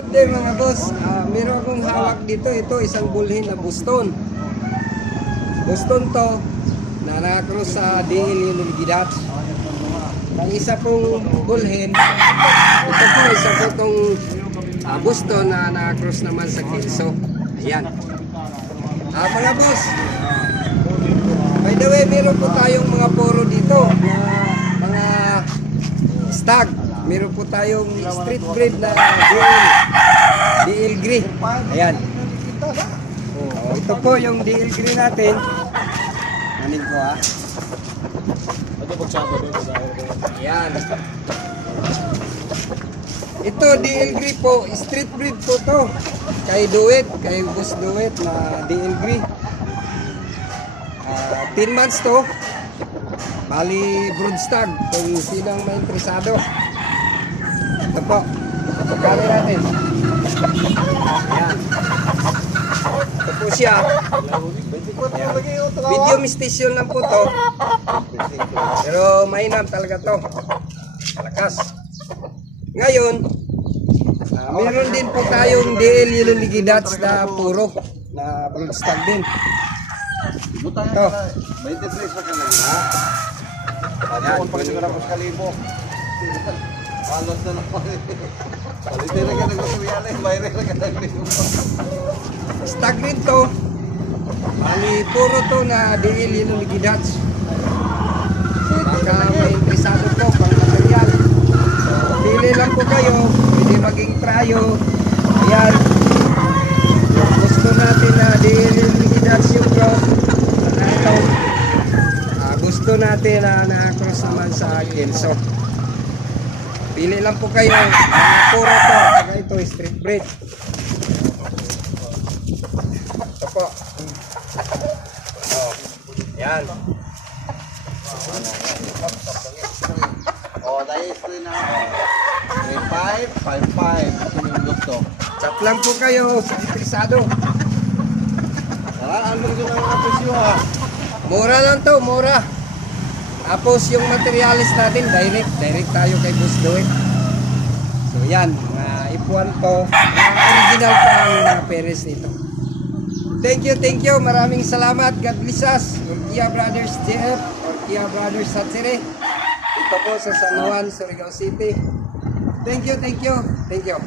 Good day mga boss. Meron akong hawak dito. Ito isang bulhin na Boston. Boston to na nakakross sa DL Unigidad. Ang isa pong bulhin, ito po isa po itong Boston na nakakross naman sa Kelso. Ayan. Mga boss, by the way, meron po tayong mga poro dito. Mga stag. Meron po tayong street breed na DL Grey. Ayan. Ito po yung DL Grey natin. Manin ko ha. Ayan. Ito DL Grey po. Street breed po to. Kay Duet. Kay Boss Duet na DL Grey. 10 months to. Bali brood stag. Kung sinang may interesado. Ito po. Pagkali natin. Ayan. Ito po siya. Ayan. Medium station lang po to. Pero mainam talaga to. Malakas. Ngayon, meron din po tayong DL Unigidad na puro. Na broodstag din. Ito. 23 pa ka lang. Ayan. Halos na naman. Palitin na ka nag-usuyala. Mayroon na ka nag-usuyala. Stag rin to. Bali, puro to na DL Unigidad. Baka may interesado po pang material. So, pili lang po kayo. Pwede maging tryo. Ayan. Gusto natin na DL Unigidad yung bro. Ito. Gusto natin na na-cross naman sa Kelso. Pili lang po kayo. Puro to. Saka ito, street breed. Ito po. Yan. Tayo ito na. 35, 55. Ito yung gusto. Chat lang po kayo sa interesado. Ano rin ang mga presyo ha? Mura lang to, mura. Tapos yung materialis natin, direct tayo kay Boss Duet. So yan, mga ipuan to. Original pa ang Perez nito. Thank you. Maraming salamat. God bless us. Kia Brothers JF or Kia Brothers Satsire. Ito po sa San Juan, Surigao City. Thank you.